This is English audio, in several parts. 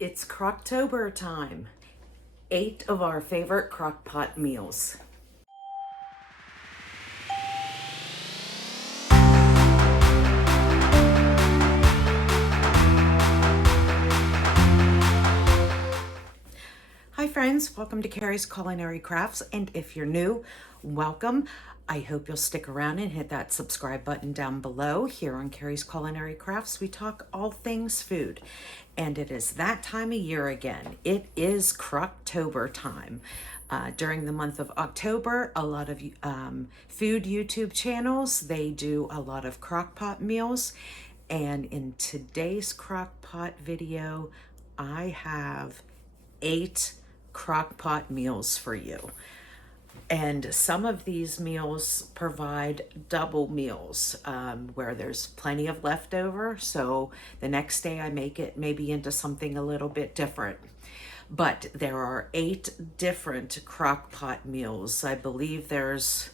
It's Crocktober time. 8 of our favorite crockpot meals. Hi friends, welcome to Carrie's Culinary Crafts, and if you're new, welcome. I hope you'll stick around and hit that subscribe button down below. Here on Carrie's Culinary Crafts, we talk all things food, and it is that time of year again. It is Crocktober time. During the month of October, a lot of food YouTube channels, they do a lot of crockpot meals, and in today's crockpot video, I have 8 crockpot meals for you. And some of these meals provide double meals where there's plenty of leftover. So the next day I make it maybe into something a little bit different. But there are 8 different crockpot meals. I believe there's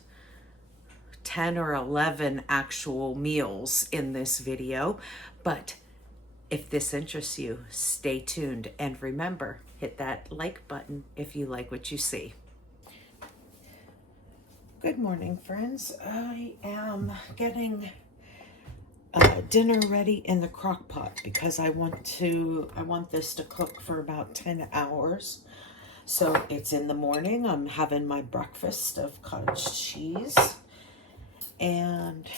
10 or 11 actual meals in this video. But if this interests you, stay tuned. And remember, hit that like button if you like what you see. Good morning, friends. I am getting dinner ready in the crock pot because I want this to cook for about 10 hours. So it's in the morning. I'm having my breakfast of cottage cheese. And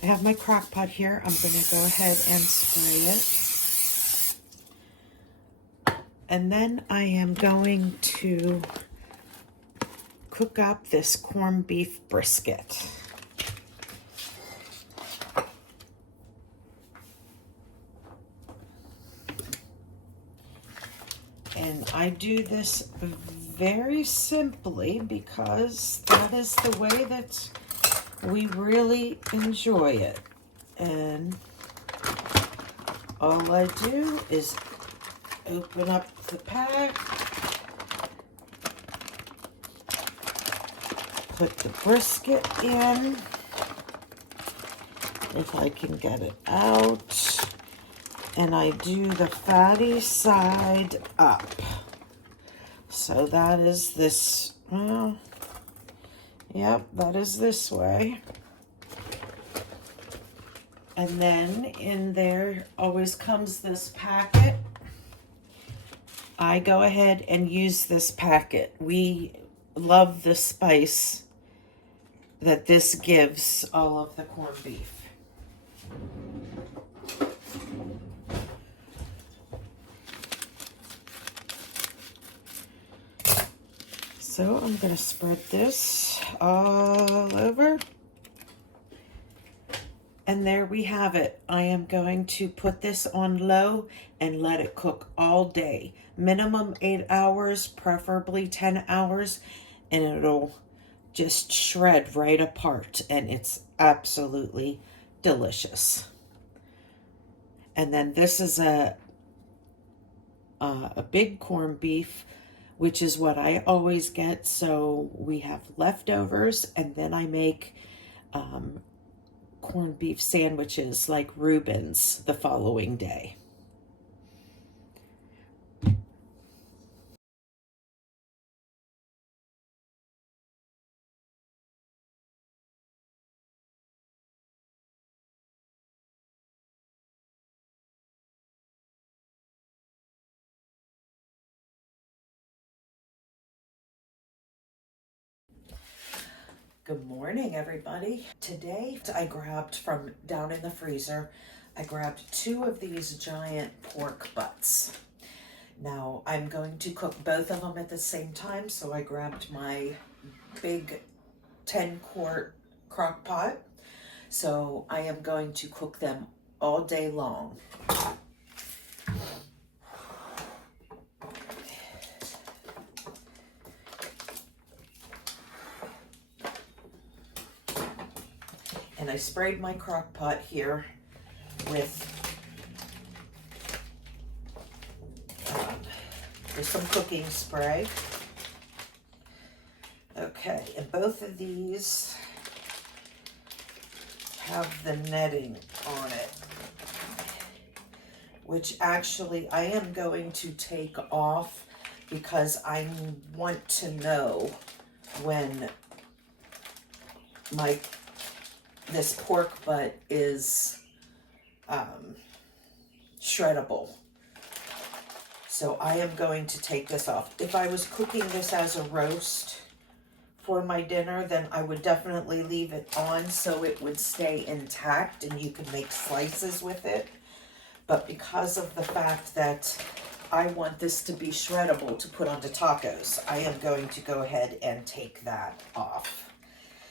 I have my crock pot here. I'm going to go ahead and spray it. And then I am going to cook up this corned beef brisket. And I do this very simply because that is the way that we really enjoy it. And all I do is open up the pack, put the brisket in, if I can get it out, and I do the fatty side up. So that is this, well, yep, that is this way. And then in there always comes this packet. I go ahead and use this packet. We love the spice that this gives all of the corned beef. So I'm going to spread this all over. And there we have it. I am going to put this on low and let it cook all day. Minimum 8 hours, preferably 10 hours, and it'll just shred right apart, and it's absolutely delicious. And then this is a big corned beef, which is what I always get. So we have leftovers, and then I make corned beef sandwiches like Reuben's the following day. Good morning, everybody. Today I grabbed from down in the freezer, I grabbed 2 of these giant pork butts. Now I'm going to cook both of them at the same time, so I grabbed my big 10-quart crock pot. So I am going to cook them all day long. And I sprayed my crock pot here with some cooking spray. Okay, and both of these have the netting on it, which actually I am going to take off because I want to know when this pork butt is shreddable. So I am going to take this off. If I was cooking this as a roast for my dinner, then I would definitely leave it on so it would stay intact and you could make slices with it. But because of the fact that I want this to be shreddable to put onto tacos, I am going to go ahead and take that off.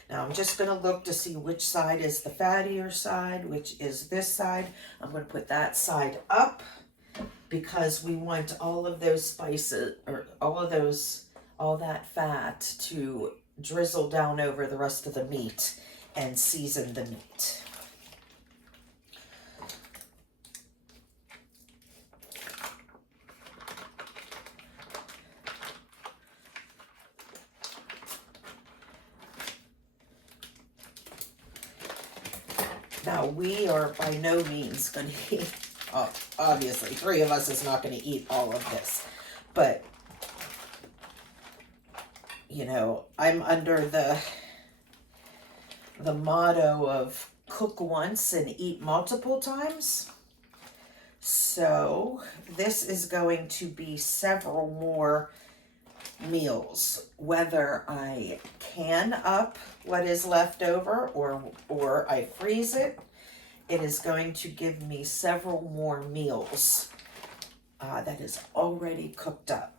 Now I'm just going to look to see which side is the fattier side, which is this side. I'm going to put that side up because we want all of those spices, or all that fat to drizzle down over the rest of the meat and season the meat. Now, we are by no means going to eat, obviously, 3 of us is not going to eat all of this. But, you know, I'm under the motto of cook once and eat multiple times. So, this is going to be several more meals, whether I can up what is left over or I freeze it. It is going to give me several more meals that is already cooked up,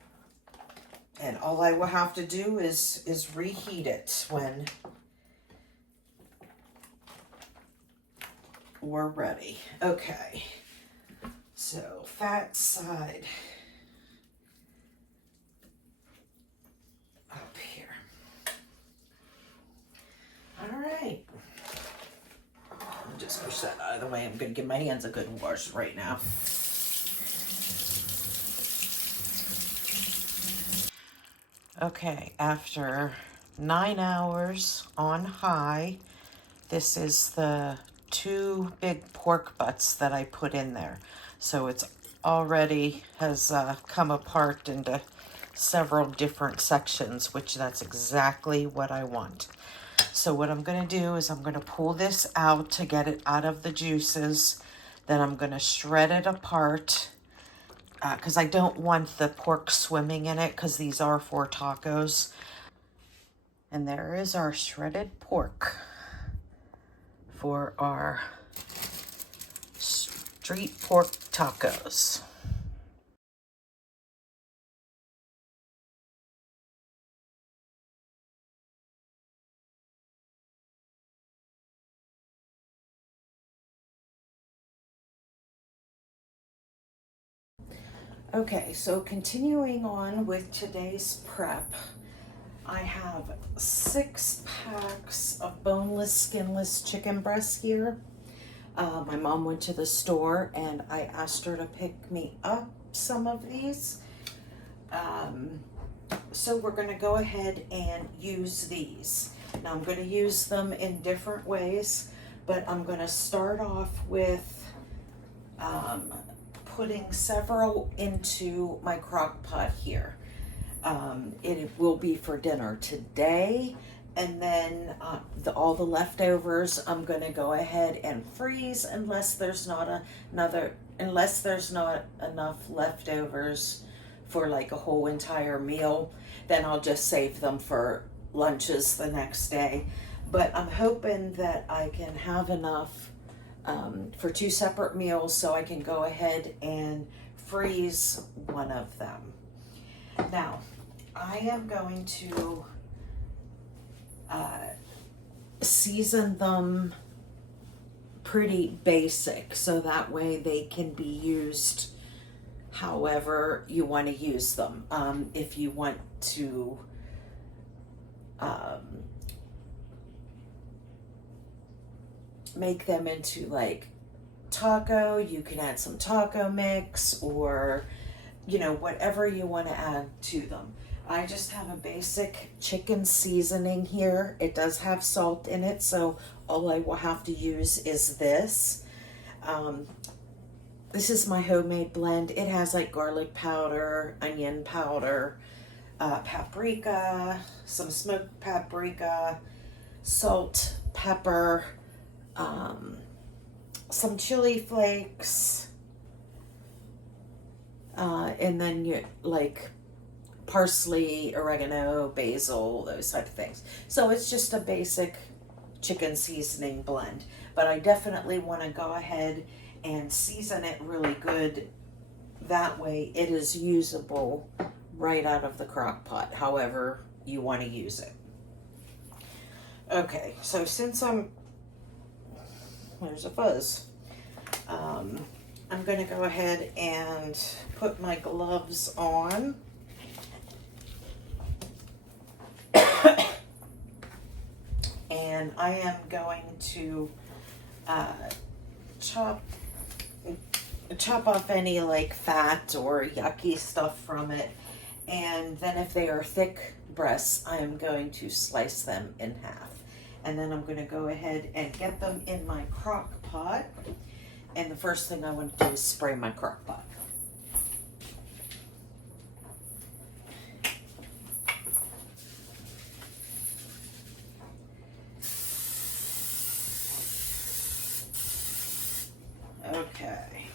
and all I will have to do is reheat it when we're ready. Okay, so fat side up here. All right. I'll just push that out of the way. I'm going to give my hands a good wash right now. Okay, after 9 hours on high, this is the 2 big pork butts that I put in there. So it's already has come apart into several different sections, which that's exactly what I want. So what I'm going to do is I'm going to pull this out to get it out of the juices. Then I'm going to shred it apart because I don't want the pork swimming in it because these are for tacos. And there is our shredded pork for our street pork tacos. Okay, so continuing on with today's prep, I have 6 packs of boneless, skinless chicken breasts here. My mom went to the store and I asked her to pick me up some of these. So we're going to go ahead and use these. Now I'm going to use them in different ways, but I'm going to start off with putting several into my crock pot here. It will be for dinner today, and then all the leftovers I'm going to go ahead and freeze unless there's not enough leftovers for like a whole entire meal. Then I'll just save them for lunches the next day. But I'm hoping that I can have enough for 2 separate meals so I can go ahead and freeze one of them. Now, I am going to season them pretty basic so that way they can be used however you want to use them. If you want to make them into like taco, you can add some taco mix or, you know, whatever you want to add to them. I just have a basic chicken seasoning here. It does have salt in it, so all I will have to use is this. This is my homemade blend. It has like garlic powder, onion powder, paprika, some smoked paprika, salt, pepper, some chili flakes, and then you like parsley, oregano, basil, those type of things. So it's just a basic chicken seasoning blend. But I definitely want to go ahead and season it really good. That way it is usable right out of the crock pot, however you want to use it. Okay, so since there's a fuzz. I'm going to go ahead and put my gloves on. And I am going to chop off any like fat or yucky stuff from it. And then if they are thick breasts, I am going to slice them in half. And then I'm going to go ahead and get them in my crock pot. And the first thing I want to do is spray my crock pot. Okay.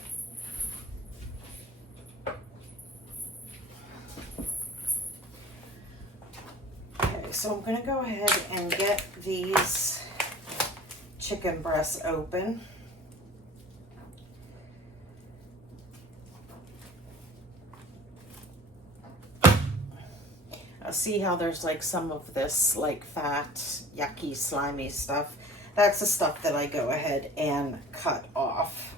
Okay, so I'm going to go ahead and get these chicken breasts open. See how there's like some of this like fat, yucky, slimy stuff. That's the stuff that I go ahead and cut off.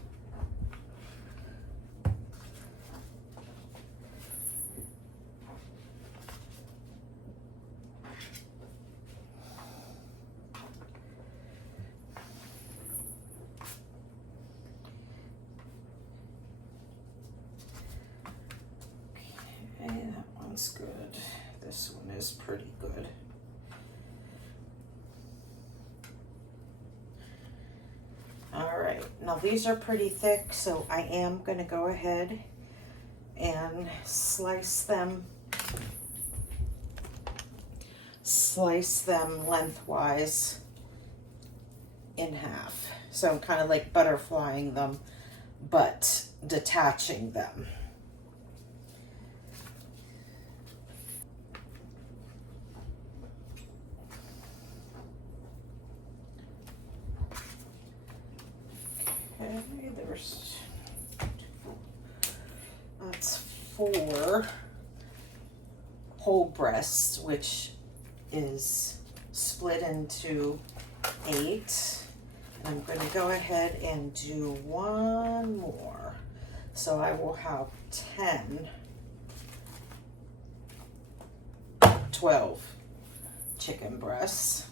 Okay, that one's good. This one is pretty good. All right, now these are pretty thick, so I am going to go ahead and slice them lengthwise in half. So I'm kind of like butterflying them, but detaching them. Okay, that's 4 whole breasts, which is split into 8. And I'm going to go ahead and do one more. So I will have 12 chicken breasts.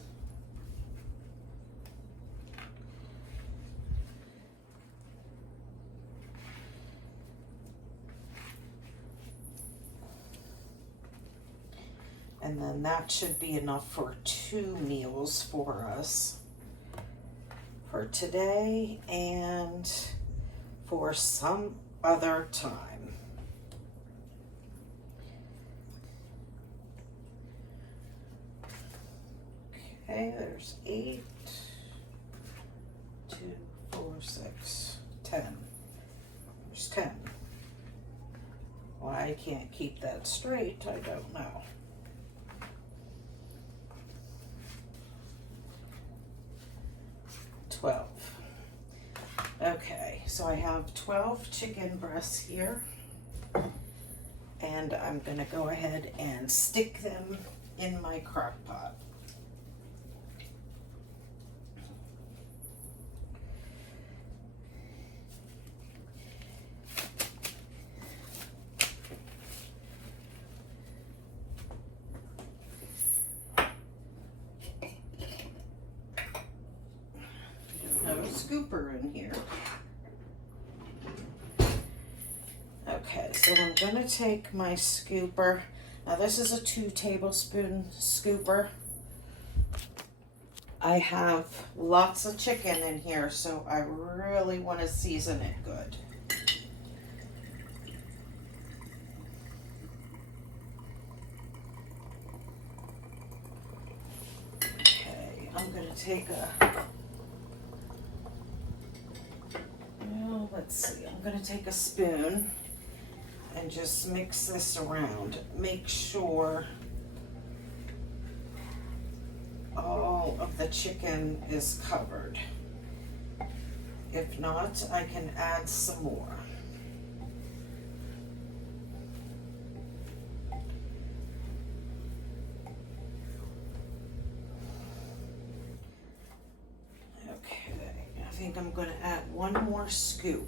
And then that should be enough for 2 meals for us for today and for some other time. Okay, there's 8, 2, 4, 6, 10. There's 10. Why I can't keep that straight, I don't know. Okay, so I have 12 chicken breasts here, and I'm going to go ahead and stick them in my crock pot. Scooper in here. Okay, so I'm going to take my scooper. Now this is a 2 tablespoon scooper. I have lots of chicken in here, so I really want to season it good. take a, well, let's see, I'm gonna take a spoon and just mix this around. Make sure all of the chicken is covered. If not, I can add some more. I think I'm going to add one more scoop.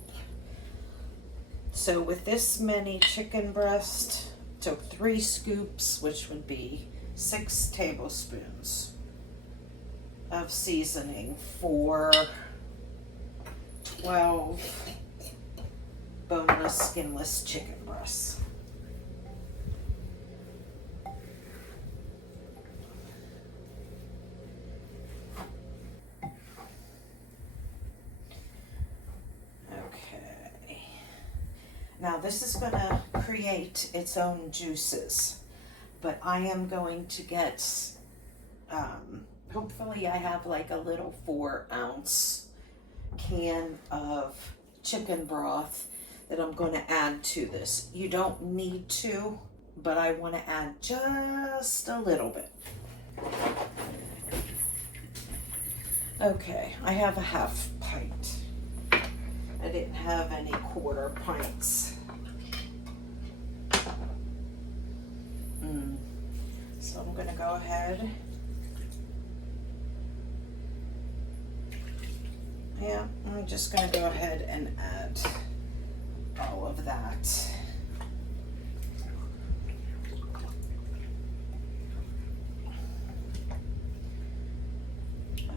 So with this many chicken breast, took 3 scoops, which would be 6 tablespoons of seasoning for 12 boneless, skinless chicken breasts. Now this is going to create its own juices, but I am going to get, hopefully I have like a little 4-ounce can of chicken broth that I'm going to add to this. You don't need to, but I want to add just a little bit. Okay, I have a half pint. I didn't have any quarter pints. So I'm going to go ahead. Yeah, I'm just going to go ahead and add all of that.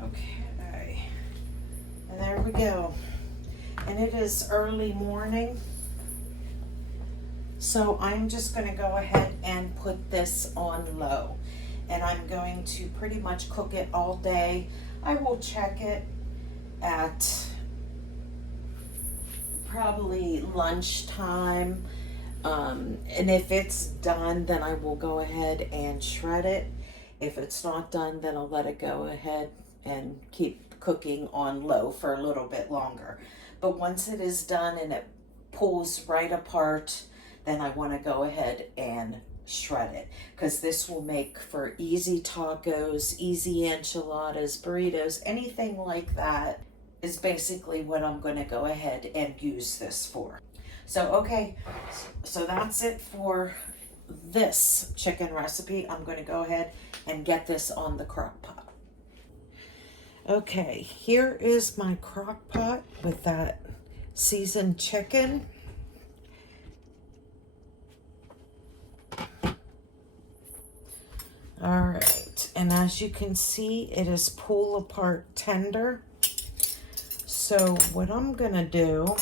Okay, and there we go. And it is early morning, so I'm just going to go ahead and put this on low, and I'm going to pretty much cook it all day. I will check it at probably lunchtime, and if it's done, then I will go ahead and shred it. If it's not done, then I'll let it go ahead and keep cooking on low for a little bit longer. But once it is done and it pulls right apart, then I want to go ahead and shred it, because this will make for easy tacos, easy enchiladas, burritos, anything like that is basically what I'm going to go ahead and use this for. So, okay, so that's it for this chicken recipe. I'm going to go ahead and get this on the crock pot. Okay, here is my crock pot with that seasoned chicken. All right, and as you can see, it is pull apart tender. So what I'm gonna do,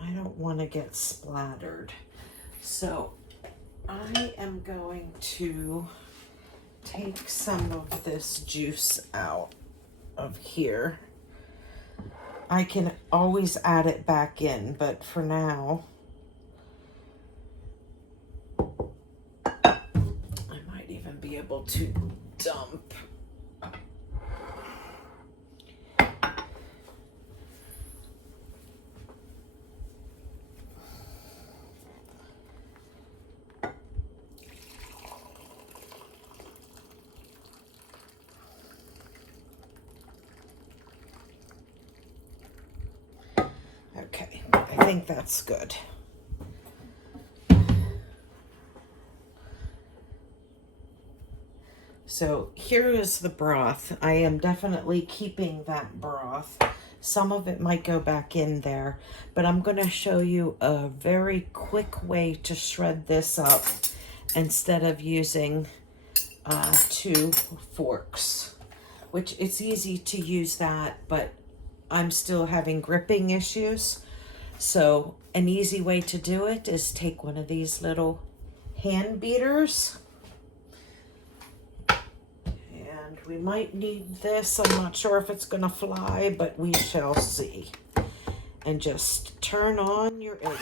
I don't want to get splattered, so I am going to take some of this juice out of here. I can always add it back in, but for now, I might even be able to dump. Okay, I think that's good. So here is the broth. I am definitely keeping that broth. Some of it might go back in there, but I'm going to show you a very quick way to shred this up instead of using 2 forks, which it's easy to use that, but I'm still having gripping issues. So an easy way to do it is take one of these little hand beaters. And we might need this. I'm not sure if it's going to fly, but we shall see. And just turn on your egg beater.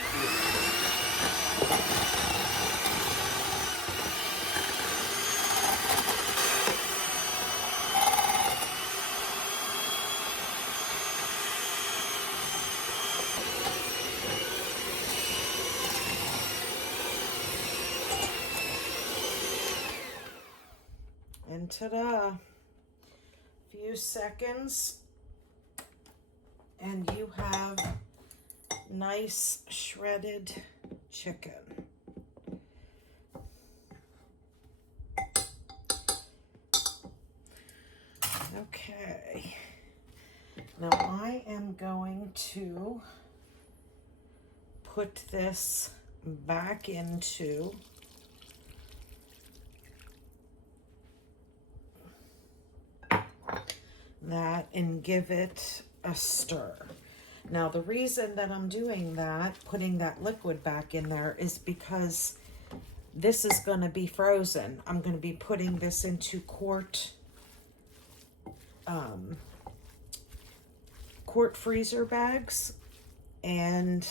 And ta-da! Few seconds and you have nice shredded chicken. Okay, now I am going to put this back into that and give it a stir. Now the reason that I'm doing that, putting that liquid back in there, is because this is going to be frozen. I'm going to be putting this into quart freezer bags and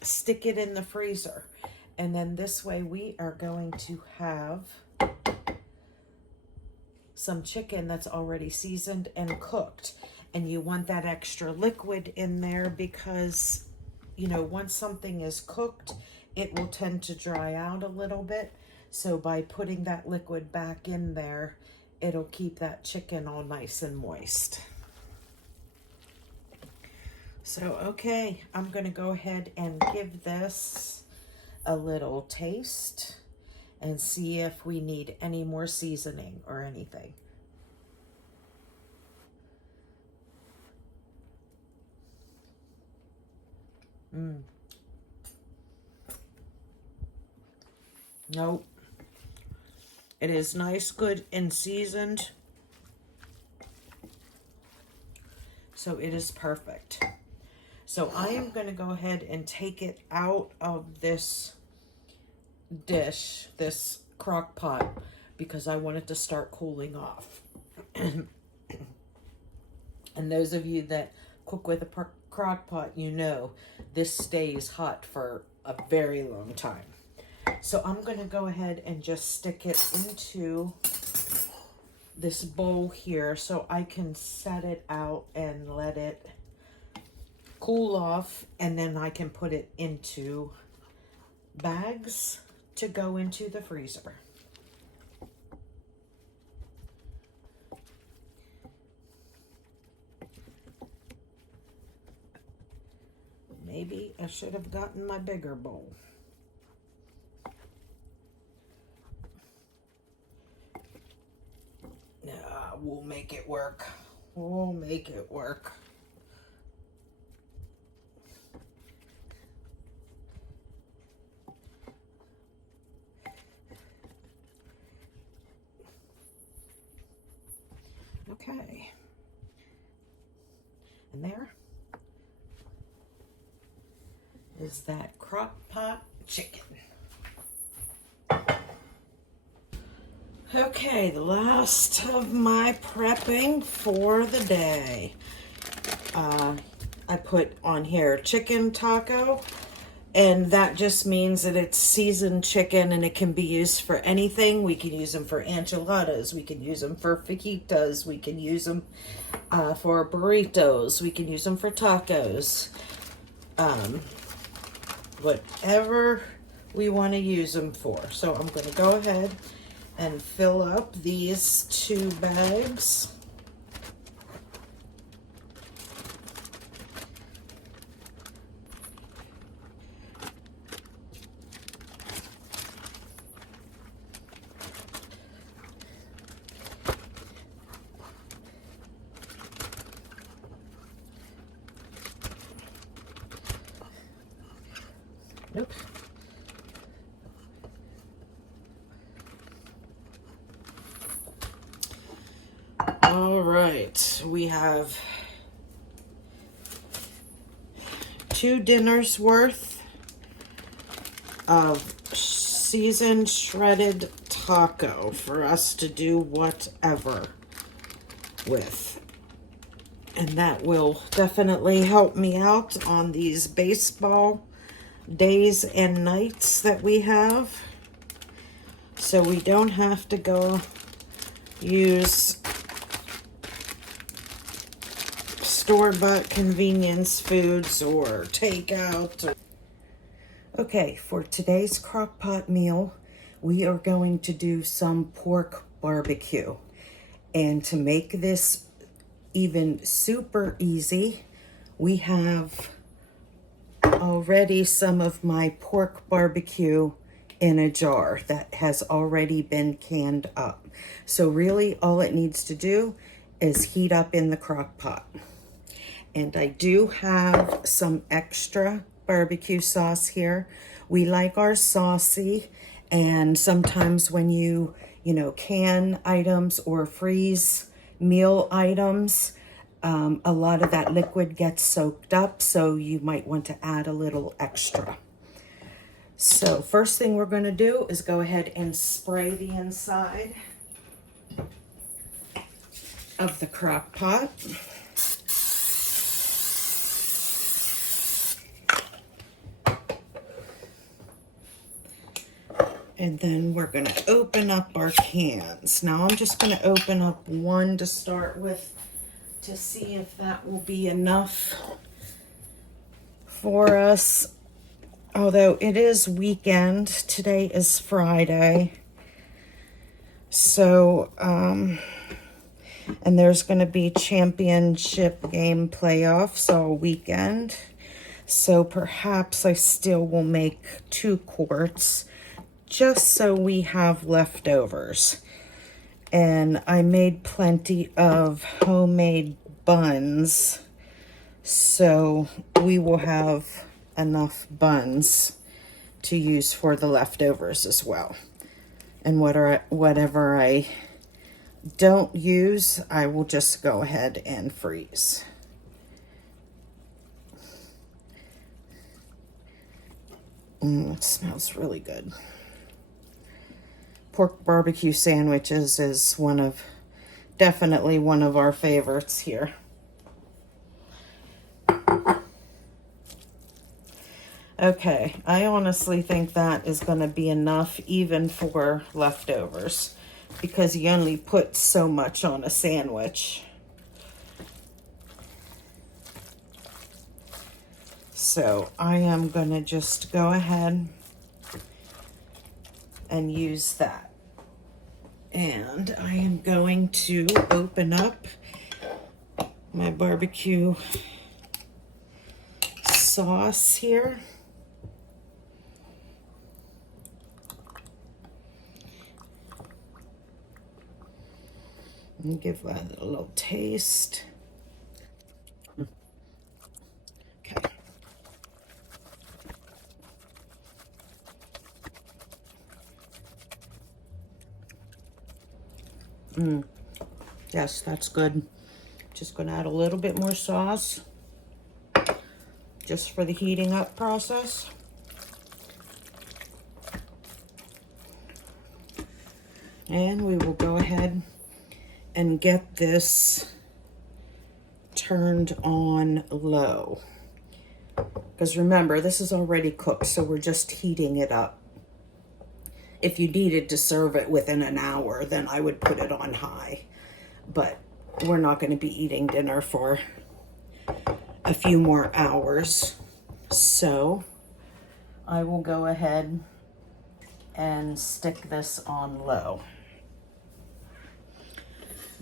stick it in the freezer. And then this way we are going to have some chicken that's already seasoned and cooked. And you want that extra liquid in there because, you know, once something is cooked, it will tend to dry out a little bit. So by putting that liquid back in there, it'll keep that chicken all nice and moist. So, okay, I'm going to go ahead and give this a little taste and see if we need any more seasoning or anything. Nope. It is nice, good, and seasoned. So it is perfect. So I am going to go ahead and take it out of this dish, this crock pot, because I want it to start cooling off. And those of you that cook with a crock pot, you know this stays hot for a very long time. So I'm going to go ahead and just stick it into this bowl here so I can set it out and let it cool off, and then I can put it into bags to go into the freezer. Maybe I should have gotten my bigger bowl. Nah, we'll make it work. We'll make it work. Okay. And there is that crock pot chicken. Okay, the last of my prepping for the day. I put on here chicken taco, and that just means that it's seasoned chicken and it can be used for anything. We can use them for enchiladas, we can use them for fajitas, we can use them for burritos, we can use them for tacos. Whatever we want to use them for. So I'm going to go ahead and fill up these 2 bags. Oops. All right, we have 2 dinners worth of seasoned shredded taco for us to do whatever with. And that will definitely help me out on these baseball days and nights that we have. So we don't have to go use store-bought convenience foods or takeout. Okay, for today's crock pot meal, we are going to do some pork barbecue. And to make this even super easy, we have already some of my pork barbecue in a jar that has already been canned up. So really all it needs to do is heat up in the crock pot. And I do have some extra barbecue sauce here. We like ours saucy, and sometimes when you can items or freeze meal items, a lot of that liquid gets soaked up, so you might want to add a little extra. So first thing we're going to do is go ahead and spray the inside of the crock pot. And then we're going to open up our cans. Now I'm just going to open up one to start with to see if that will be enough for us. Although it is weekend, today is Friday. So, and there's going to be championship game playoffs all weekend. So perhaps I still will make 2 quarts just so we have leftovers. And I made plenty of homemade buns, so we will have enough buns to use for the leftovers as well. And whatever I don't use, I will just go ahead and freeze. It smells really good. Pork barbecue sandwiches is definitely one of our favorites here. Okay, I honestly think that is going to be enough even for leftovers, because you only put so much on a sandwich. So I am going to just go ahead and use that. And I am going to open up my barbecue sauce here. And give that a little taste. Okay. Yes, that's good. Just going to add a little bit more sauce just for the heating up process. And we will go ahead and get this turned on low. Because remember, this is already cooked, so we're just heating it up. If you needed to serve it within an hour, then I would put it on high. But we're not going to be eating dinner for a few more hours. So I will go ahead and stick this on low.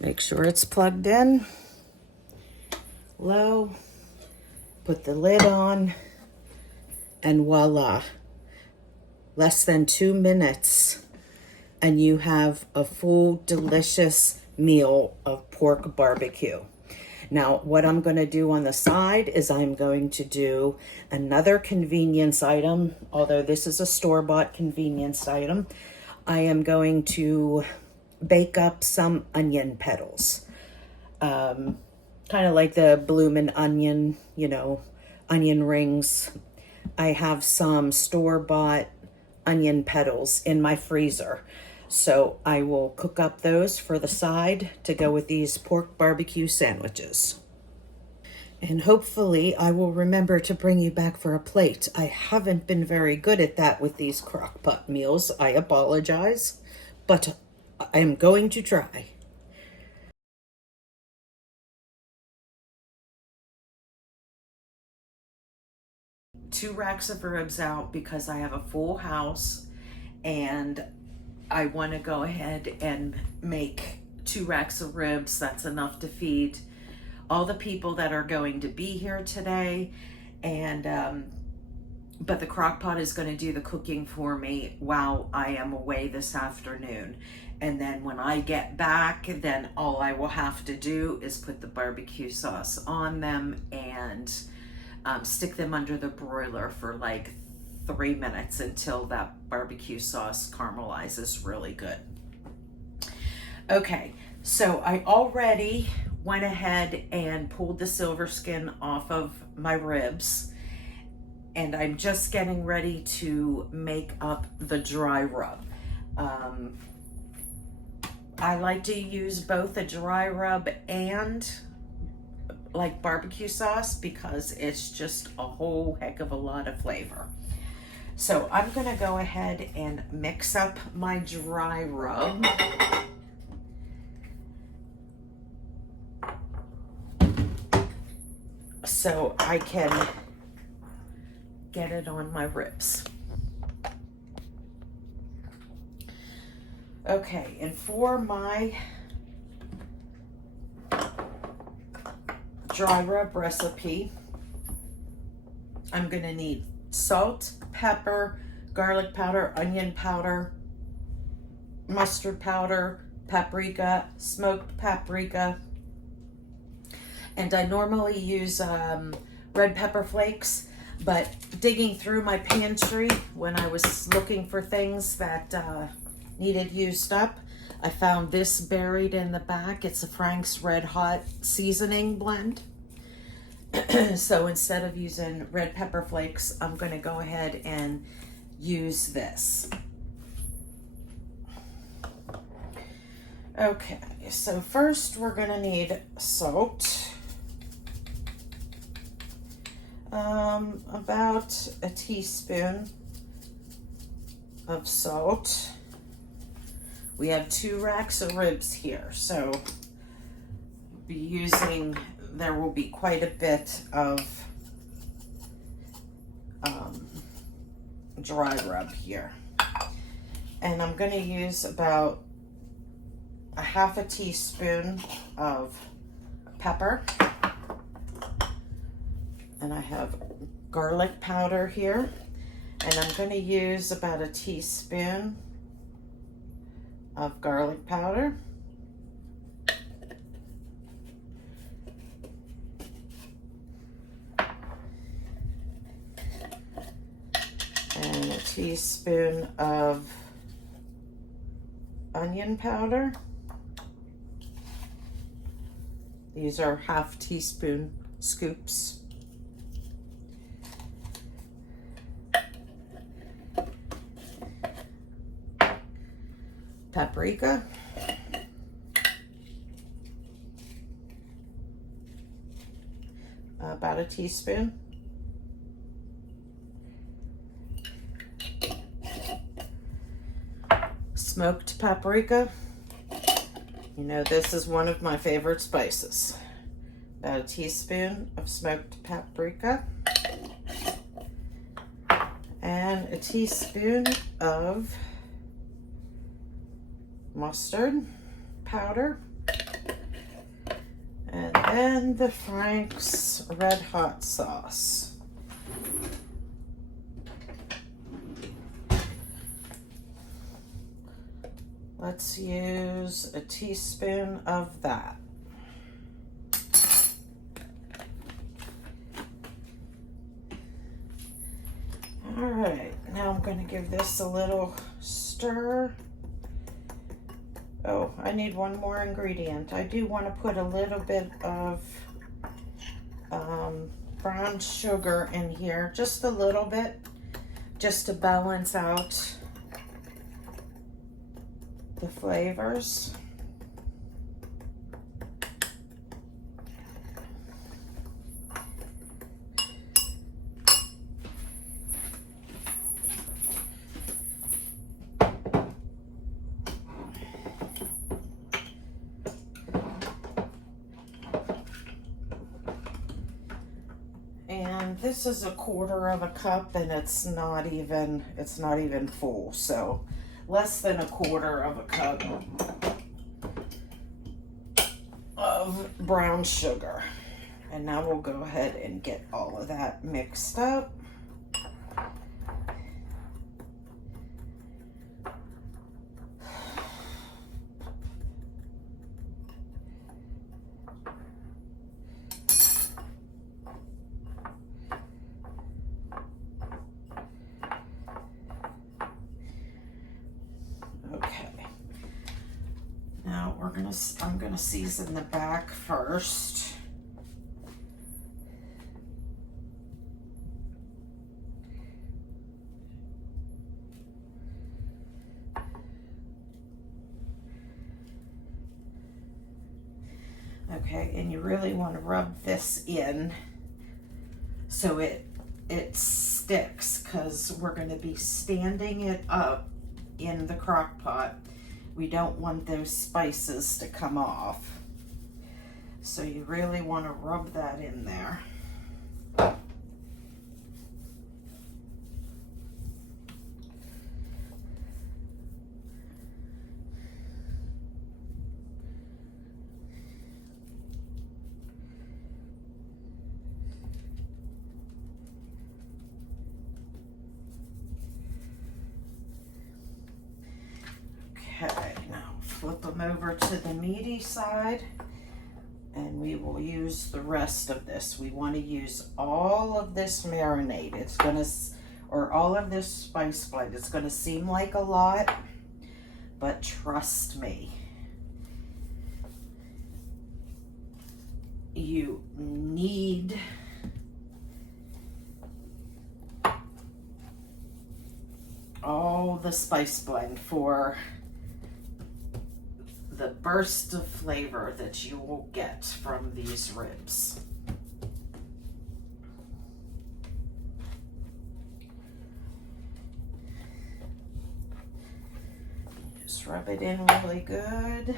Make sure it's plugged in. Low. Put the lid on. And voila. Less than 2 minutes. And you have a full, delicious meal of pork barbecue. Now, what I'm going to do on the side is I'm going to do another convenience item, although this is a store-bought convenience item. I am going to bake up some onion petals. Kind of like the bloomin' onion, onion rings. I have some store-bought onion petals in my freezer. So I will cook up those for the side to go with these pork barbecue sandwiches. And hopefully I will remember to bring you back for a plate. I haven't been very good at that with these crockpot meals. I apologize, but I am going to try. Two racks of ribs out because I have a full house, and I want to go ahead and make 2 racks of ribs. That's enough to feed all the people that are going to be here today. And but the Crockpot is going to do the cooking for me while I am away this afternoon. And then when I get back, then all I will have to do is put the barbecue sauce on them and stick them under the broiler for like 3 minutes until that barbecue sauce caramelizes really good. Okay, so I already went ahead and pulled the silver skin off of my ribs, and I'm just getting ready to make up the dry rub. I like to use both a dry rub and like barbecue sauce because it's just a whole heck of a lot of flavor. So I'm gonna go ahead and mix up my dry rub. So I can get it on my ribs. Okay, and for my dry rub recipe, I'm gonna need salt, pepper, garlic powder, onion powder, mustard powder, paprika, smoked paprika, and I normally use red pepper flakes, but digging through my pantry when I was looking for things that needed used up, I found this buried in the back. It's a Frank's Red Hot seasoning blend. So instead of using red pepper flakes, I'm going to go ahead and use this. Okay, so first we're going to need salt. About a teaspoon of salt. We have 2 racks of ribs here, so there will be quite a bit of dry rub here. And I'm going to use about a half a teaspoon of pepper. And I have garlic powder here. And I'm going to use about a teaspoon of garlic powder. And a teaspoon of onion powder. These are half teaspoon scoops. Paprika. About a teaspoon. Smoked paprika. You know, this is one of my favorite spices. About a teaspoon of smoked paprika. And a teaspoon of mustard powder. And then the Frank's Red Hot sauce. Let's use a teaspoon of that. All right, now I'm going to give this a little stir. Oh, I need one more ingredient. I do want to put a little bit of brown sugar in here, just a little bit, just to balance out the flavors. And this is a 1/4 cup, and it's not even full. So less than a quarter of a cup of brown sugar. And now we'll go ahead and get all of that mixed up. Now I'm gonna season the back first. Okay, and you really want to rub this in so it sticks, because we're going to be standing it up in the crock pot. We don't want those spices to come off. So you really want to rub that in there. Okay, now flip them over to the meaty side, and we will use the rest of this. We want to use all of this marinade. It's gonna, or all of this spice blend. It's gonna seem like a lot, but trust me, you need all the spice blend for the burst of flavor that you will get from these ribs. Just rub it in really good.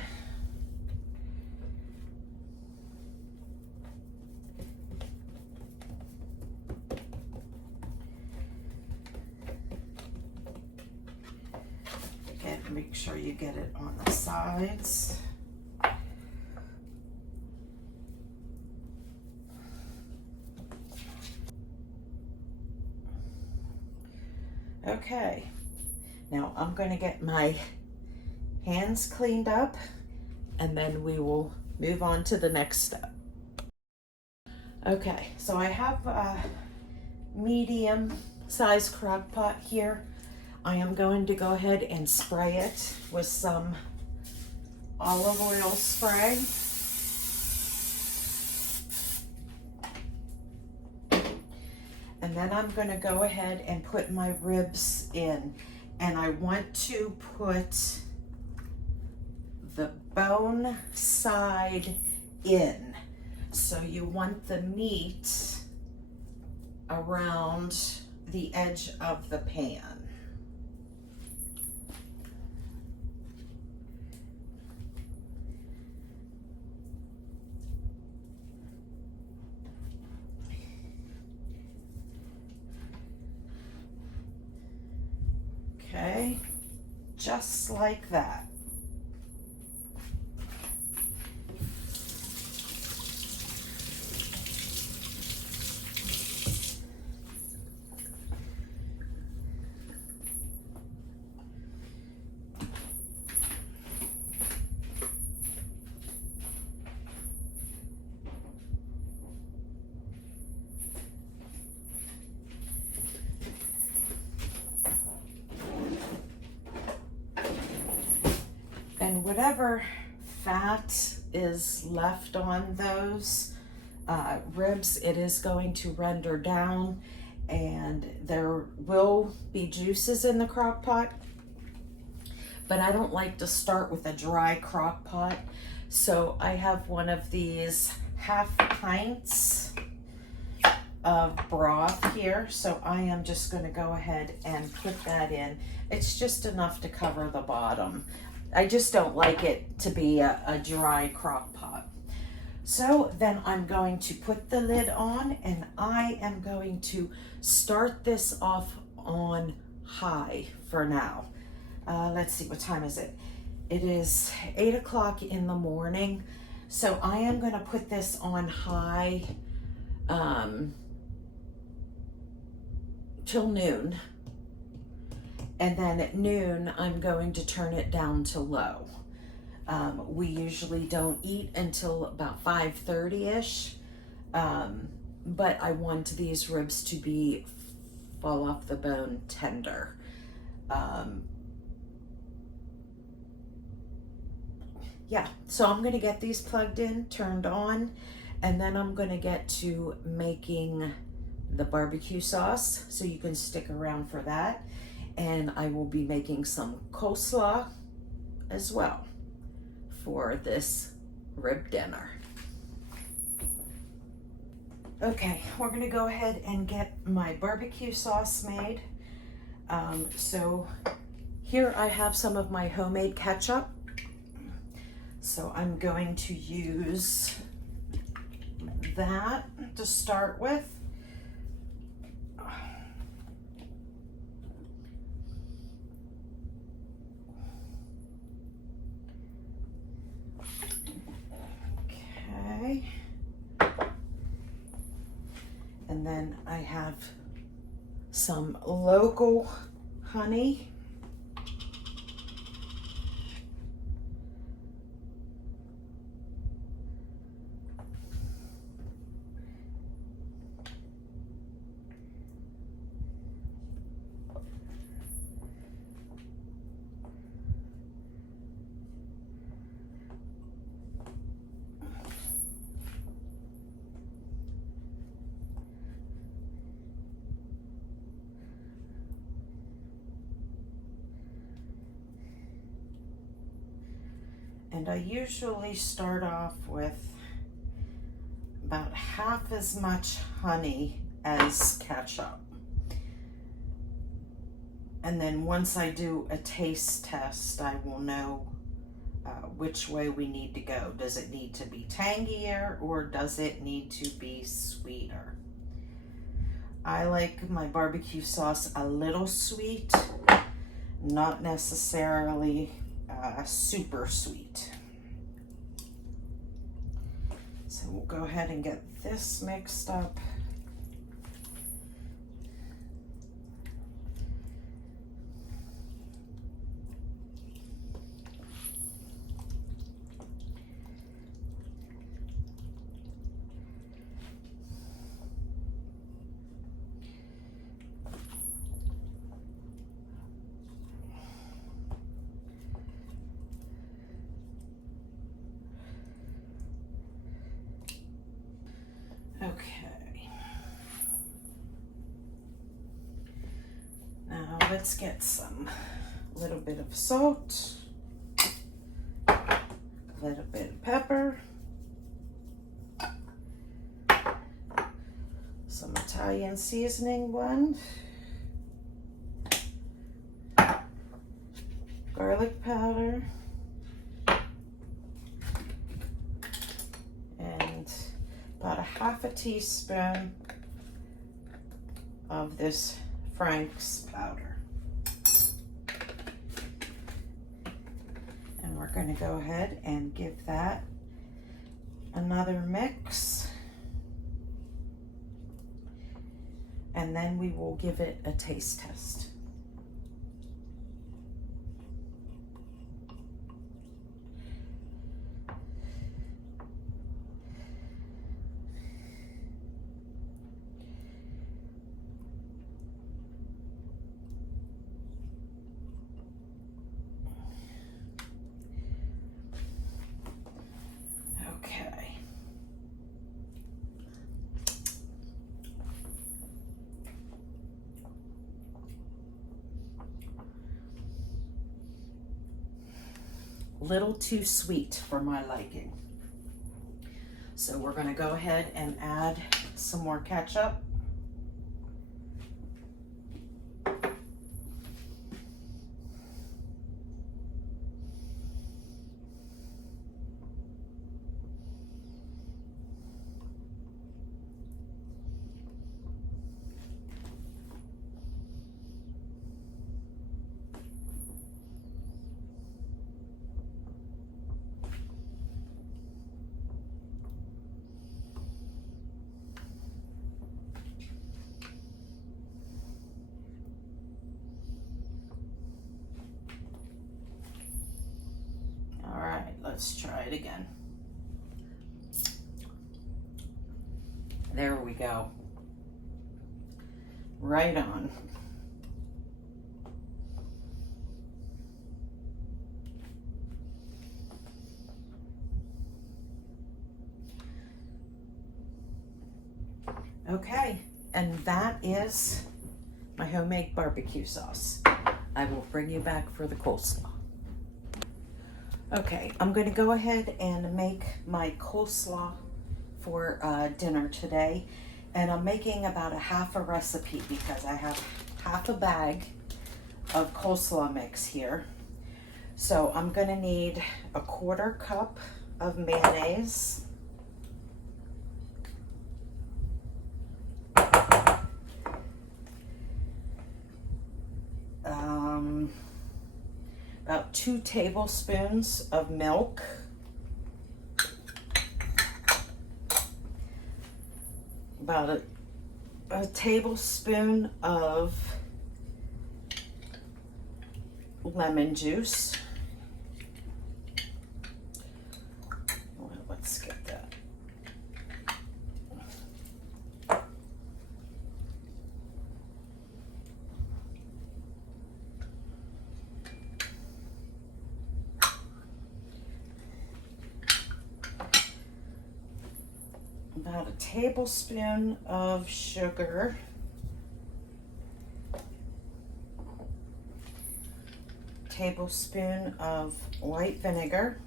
Again, make sure you get it on the sides. Okay, now I'm going to get my hands cleaned up, and then we will move on to the next step. Okay, so I have a medium size crock pot here. I am going to go ahead and spray it with some olive oil spray. And then I'm going to go ahead and put my ribs in. And I want to put the bone side in. So you want the meat around the edge of the pan. Okay, just like that. And whatever fat is left on those ribs, it is going to render down, and there will be juices in the crock pot. But I don't like to start with a dry crock pot. So I have one of these half pints of broth here. So I am just going to go ahead and put that in. It's just enough to cover the bottom. I just don't like it to be a dry crock pot. So then I'm going to put the lid on, and I am going to start this off on high for now. Let's see, what time is it? It is 8 o'clock in the morning. So I am going to put this on high till noon. And then at noon, I'm going to turn it down to low. We usually don't eat until about 5:30-ish. But I want these ribs to be fall off the bone tender. Yeah, so I'm gonna get these plugged in, turned on, and then I'm gonna get to making the barbecue sauce, so you can stick around for that. And I will be making some coleslaw as well for this rib dinner. Okay, we're gonna go ahead and get my barbecue sauce made. So here I have some of my homemade ketchup. So I'm going to use that to start with. Okay. And then I have some local honey. And I usually start off with about half as much honey as ketchup. And then once I do a taste test, I will know which way we need to go. Does it need to be tangier or does it need to be sweeter? I like my barbecue sauce a little sweet, not necessarily super sweet. So we'll go ahead and get this mixed up. Okay. Now let's get some little bit of salt, a little bit of pepper, some Italian seasoning blend, garlic powder, and about a half a teaspoon of this Frank's powder. And we're going to go ahead and give that another mix. And then we will give it a taste test. Little too sweet for my liking. So we're going to go ahead and add some more ketchup. let's try it again. There we go. Right on. Okay, and that is my homemade barbecue sauce. I will bring you back for the coleslaw. Okay, I'm going to go ahead and make my coleslaw for dinner today. And I'm making about a half a recipe because I have half a bag of coleslaw mix here. So I'm going to need a 1/4 cup of mayonnaise. About 2 tablespoons of milk. About a tablespoon of lemon juice. Well, let's get that. About a tablespoon of sugar. Tablespoon of white vinegar.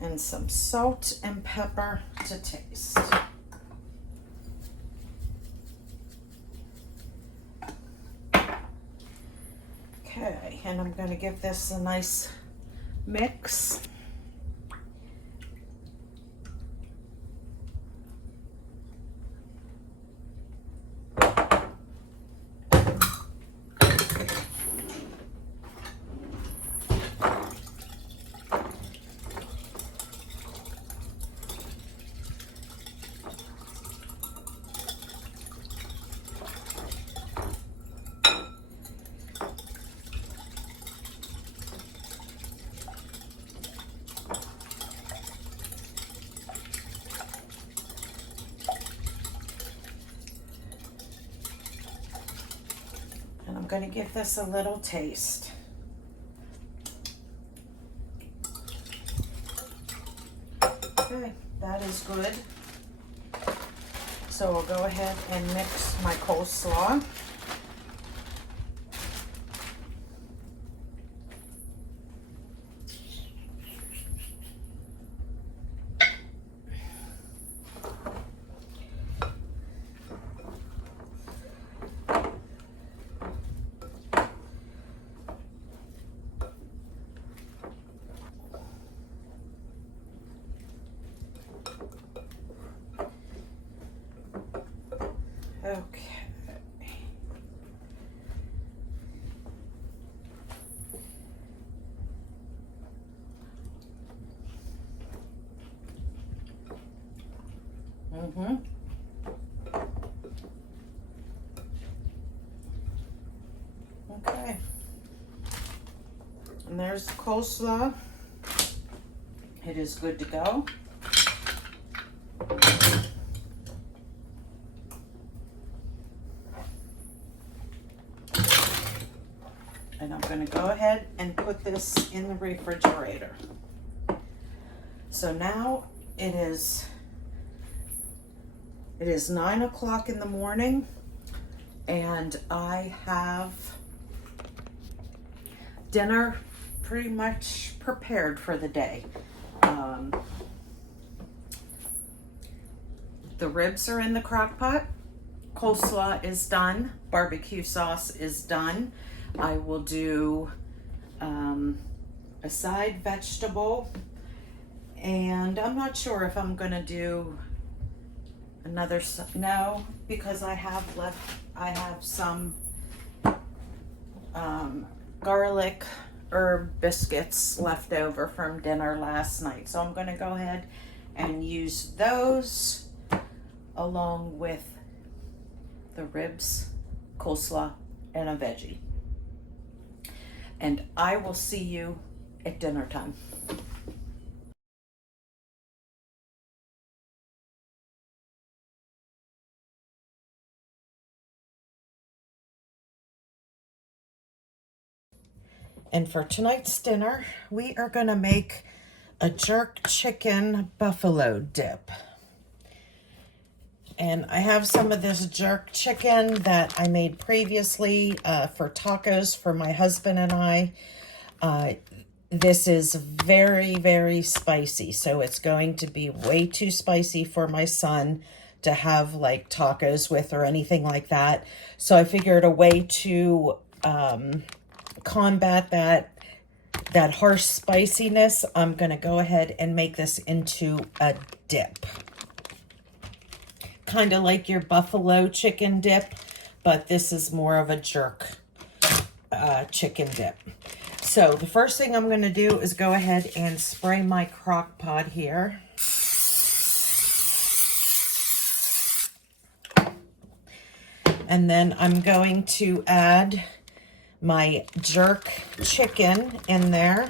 And some salt and pepper to taste. Okay, and I'm going to give this a nice mix. And I'm going to give this a little taste. Okay, that is good. So we'll go ahead and mix my coleslaw. Okay. Okay. And there's the coleslaw. It is good to go. And I'm going to go ahead and put this in the refrigerator. So now it is 9 o'clock in the morning, and I have dinner pretty much prepared for the day. The ribs are in the crock pot. Coleslaw is done. Barbecue sauce is done. I will do a side vegetable, and I'm not sure if I'm gonna do another, no, because I have some garlic herb biscuits left over from dinner last night. So I'm gonna go ahead and use those along with the ribs, coleslaw, and a veggie. and I will see you at dinner time. And for tonight's dinner, we are going to make a jerk chicken buffalo dip. And I have some of this jerk chicken that I made previously for tacos for my husband and I. This is very, very spicy, so it's going to be way too spicy for my son to have like tacos with or anything like that. So I figured a way to combat that harsh spiciness, I'm going to go ahead and make this into a dip. Kind of like your buffalo chicken dip, but this is more of a jerk chicken dip. So the first thing I'm going to do is go ahead and spray my crock pot here. And then I'm going to add my jerk chicken in there.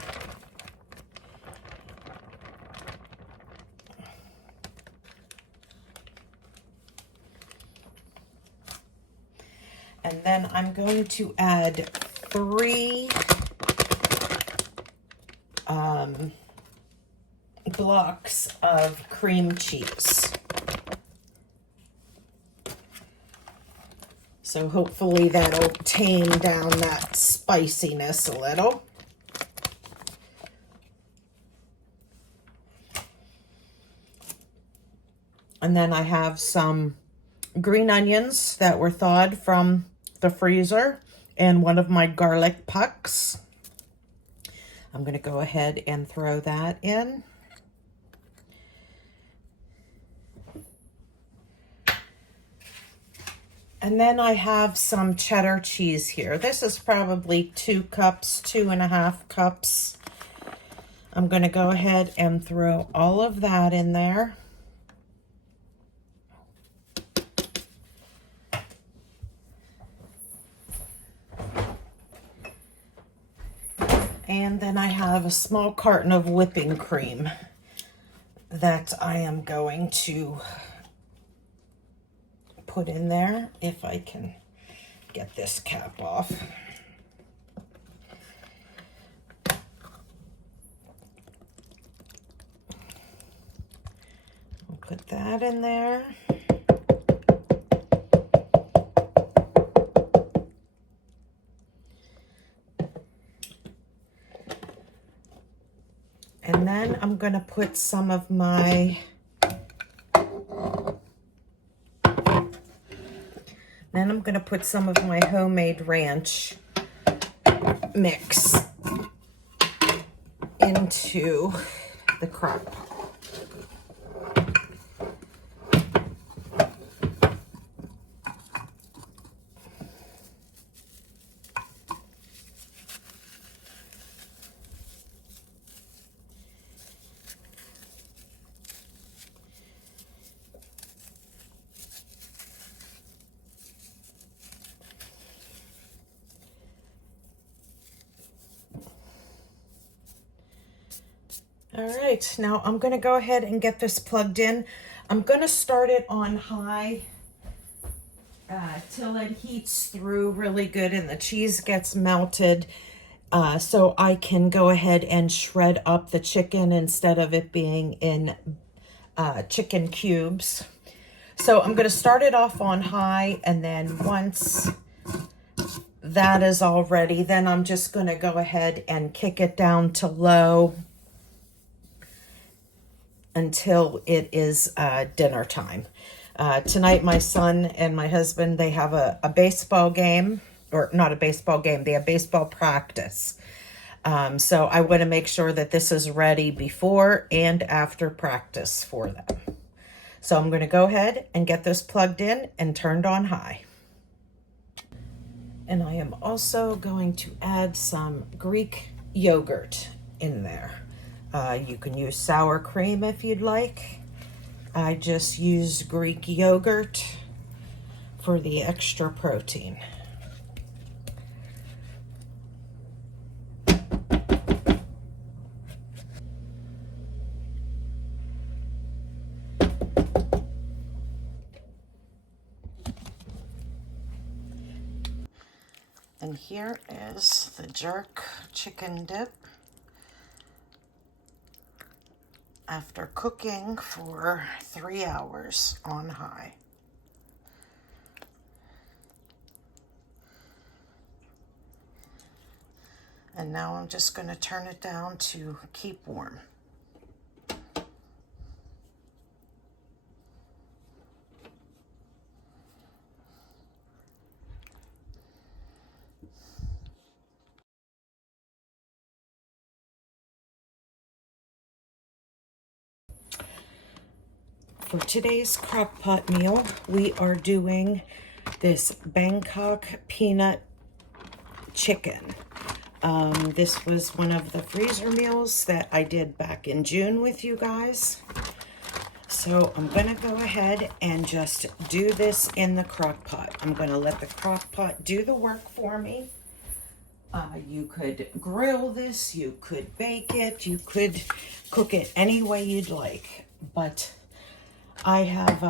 And then I'm going to add 3 blocks of cream cheese. So hopefully that'll tame down that spiciness a little. And then I have some green onions that were thawed from the freezer and one of my garlic pucks. I'm going to go ahead and throw that in. And then I have some cheddar cheese here. This is probably 2 cups, 2.5 cups. I'm going to go ahead and throw all of that in there. And then I have a small carton of whipping cream that I am going to put in there, if I can get this cap off. I'll put that in there. And then I'm going to put some of my homemade ranch mix into the crock pot. All right, now I'm going to go ahead and get this plugged in. I'm going to start it on high till it heats through really good and the cheese gets melted, so I can go ahead and shred up the chicken instead of it being in chicken cubes. So I'm going to start it off on high, and then once that is all ready, then I'm just going to go ahead and kick it down to low until it is dinner time. Tonight, my son and my husband, they have a baseball game, or not a baseball game, they have baseball practice. So I want to make sure that this is ready before and after practice for them. So I'm going to go ahead and get this plugged in and turned on high. And I am also going to add some Greek yogurt in there. You can use sour cream if you'd like. I just use Greek yogurt for the extra protein. And here is the jerk chicken dip after cooking for 3 hours on high. And now I'm just going to turn it down to keep warm. For today's crockpot meal, we are doing this Bangkok peanut chicken. This was one of the freezer meals that I did back in June with you guys. So I'm going to go ahead and just do this in the crockpot. I'm going to let the crockpot do the work for me. You could grill this, you could bake it, you could cook it any way you'd like. But I have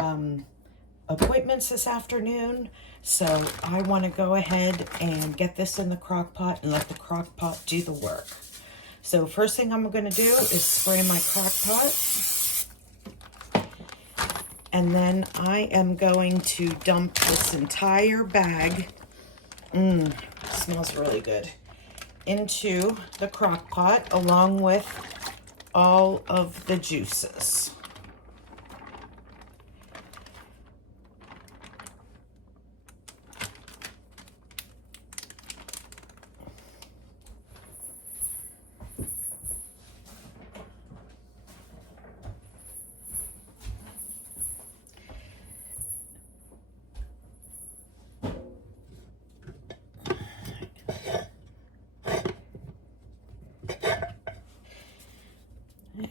appointments this afternoon, so I want to go ahead and get this in the crock pot and let the crock pot do the work. So first thing I'm going to do is spray my crock pot. And then I am going to dump this entire bag, smells really good, into the crock pot along with all of the juices.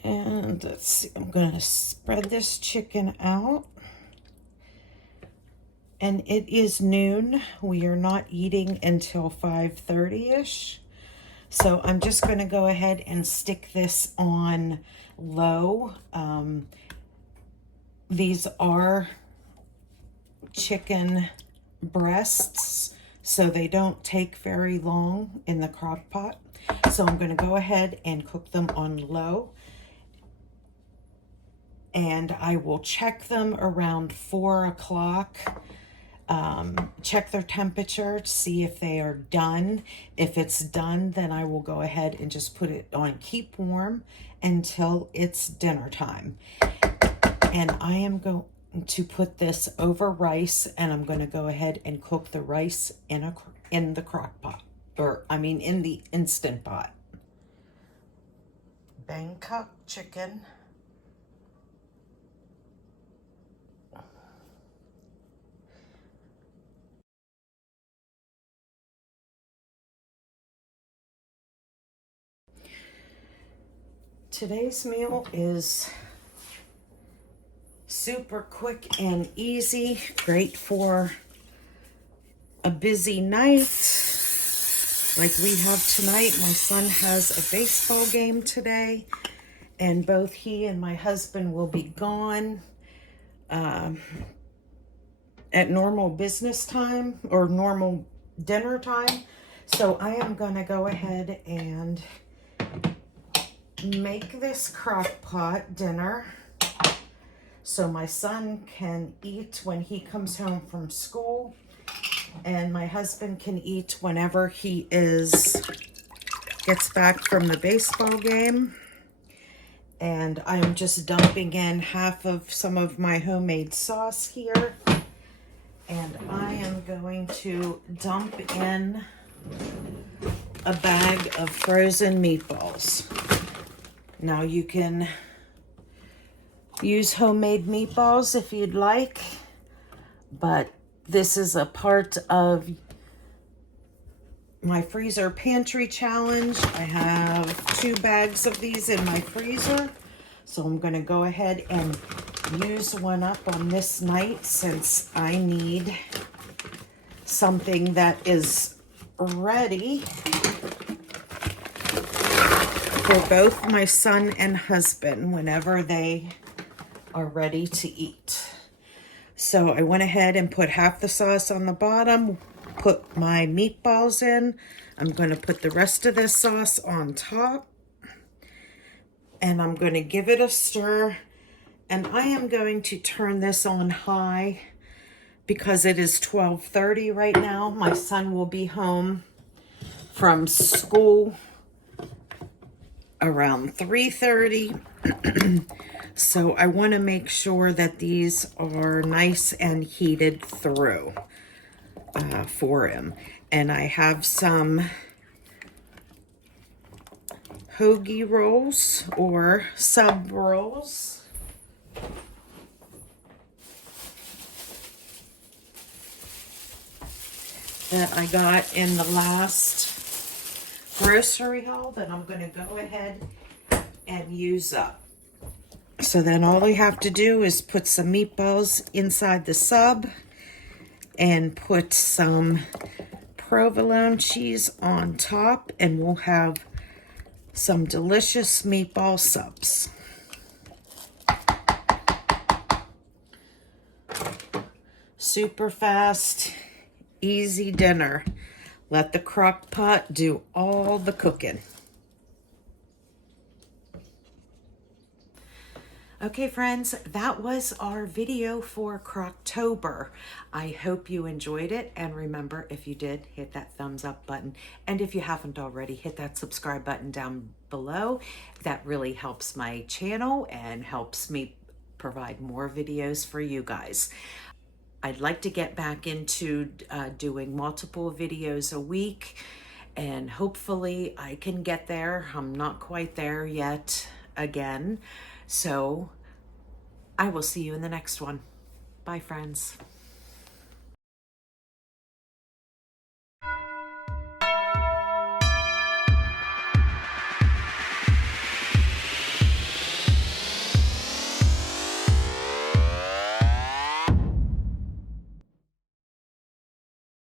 And let's see, I'm going to spread this chicken out. And it is noon. We are not eating until 5:30-ish. So I'm just going to go ahead and stick this on low. These are chicken breasts, so they don't take very long in the crock pot. So I'm going to go ahead and cook them on low. And I will check them around 4 o'clock. Check their temperature to see if they are done. If it's done, then I will go ahead and just put it on keep warm until it's dinner time. And I am going to put this over rice, and I'm going to go ahead and cook the rice in the crock pot, or I mean in the Instant Pot. Bangkok chicken. Today's meal is super quick and easy, great for a busy night like we have tonight. My son has a baseball game today, and both he and my husband will be gone at normal business time or normal dinner time. So I am going to go ahead and make this crock pot dinner so my son can eat when he comes home from school, and my husband can eat whenever he gets back from the baseball game. And I'm just dumping in half of some of my homemade sauce here, and I am going to dump in a bag of frozen meatballs. Now you can use homemade meatballs if you'd like, but this is a part of my freezer pantry challenge. I have 2 bags of these in my freezer, so I'm going to go ahead and use one up on this night since I need something that is ready for both my son and husband whenever they are ready to eat. So I went ahead and put half the sauce on the bottom, put my meatballs in. I'm going to put the rest of this sauce on top. And I'm going to give it a stir. And I am going to turn this on high because it is 12:30 right now. My son will be home from school around 3:30. So I want to make sure that these are nice and heated through for him. And I have some hoagie rolls or sub rolls. That I got in the last grocery haul that I'm going to go ahead and use up. So then all we have to do is put some meatballs inside the sub and put some provolone cheese on top, and we'll have some delicious meatball subs. Super fast, easy dinner. Let the crock pot do all the cooking. Okay, friends, that was our video for Crocktober. I hope you enjoyed it. And remember, if you did, hit that thumbs up button. And if you haven't already, hit that subscribe button down below. That really helps my channel and helps me provide more videos for you guys. I'd like to get back into doing multiple videos a week, and hopefully I can get there. I'm not quite there yet again. So I will see you in the next one. Bye, friends.